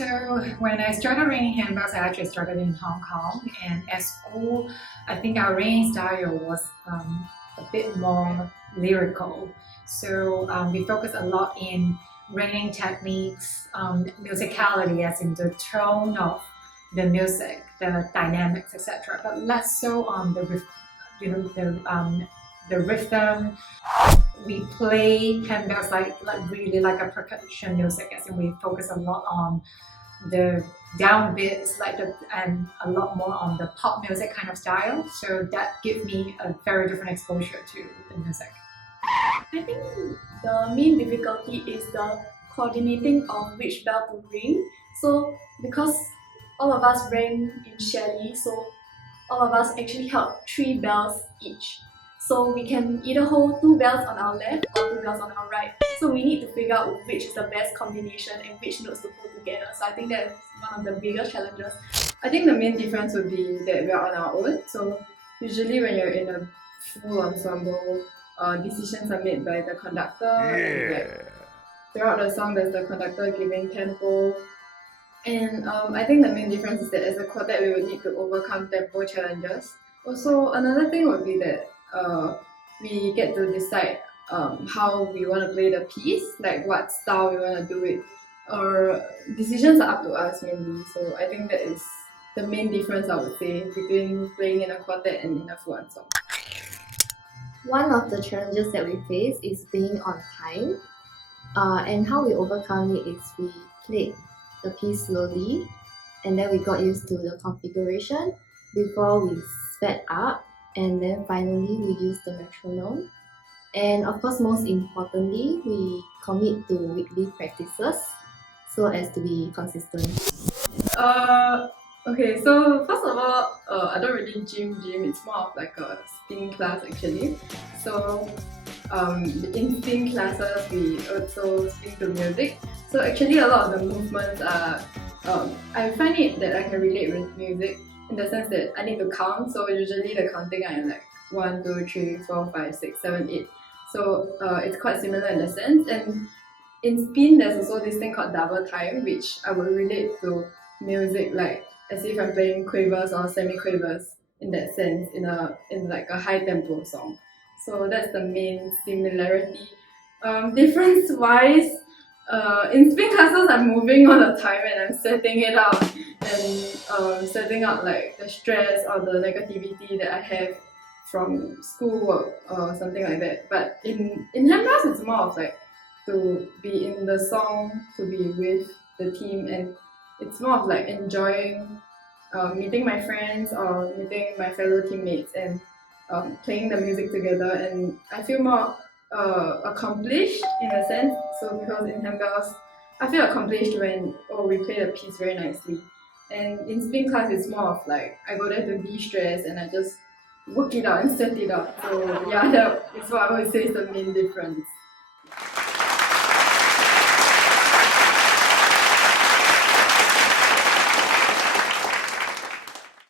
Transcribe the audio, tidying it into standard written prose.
So when I started ringing handbells, I actually started in Hong Kong, and as all, I think our ringing style was a bit more lyrical. So we focus a lot in ringing techniques, musicality, as in the tone of the music, the dynamics, etc. But less so on the the rhythm. We play handbells like really like a percussion music, as in we focus a lot on the downbeats, and a lot more on the pop music kind of style. So that gives me a very different exposure to the music. I think the main difficulty is the coordinating of which bell to ring. So because all of us rang in SHIRLEY, so all of us actually held 3 bells each. So we can either hold 2 bells on our left or 2 bells on our right. So we need to figure out which is the best combination and which notes to put together. So I think that's one of the biggest challenges. I think the main difference would be that we're on our own. So usually when you're in a full ensemble, decisions are made by the conductor. And like, throughout the song, there's the conductor giving tempo. And I think the main difference is that as a quartet, we would need to overcome tempo challenges. Also, another thing would be that we get to decide how we want to play the piece, like what style we want to do it. Or decisions are up to us mainly. So I think that is the main difference, I would say, between playing in a quartet and in a full ensemble. One of the challenges that we face is being on time, and how we overcome it is we played the piece slowly, and then we got used to the configuration before we sped up, and then finally we used the metronome. And of course, most importantly, we commit to weekly practices so as to be consistent. Okay, so first of all, I don't really gym, it's more of like a spin class actually. So in spin classes, we also spin to music. So actually a lot of the movements are, I find it that I can relate with music in the sense that I need to count. So usually the counting I am like 1, 2, 3, 4, 5, 6, 7, 8. So it's quite similar in the sense. And in spin, there's also this thing called double time, which I would relate to music, like as if I'm playing quavers or semi-quavers in that sense, in like a high tempo song. So that's the main similarity. Difference-wise, in spin classes, I'm moving all the time and I'm setting it out and setting out like the stress or the negativity that I have from schoolwork or something like that. But in handbells, it's more of like to be in the song, to be with the team, and it's more of like enjoying meeting my friends or meeting my fellow teammates and playing the music together. And I feel more accomplished in a sense. So because in handbells, I feel accomplished when we play the piece very nicely. And in spin class, it's more of like I go there to de-stress and I just work it out and set it up. So yeah, that is what I would say is the main difference.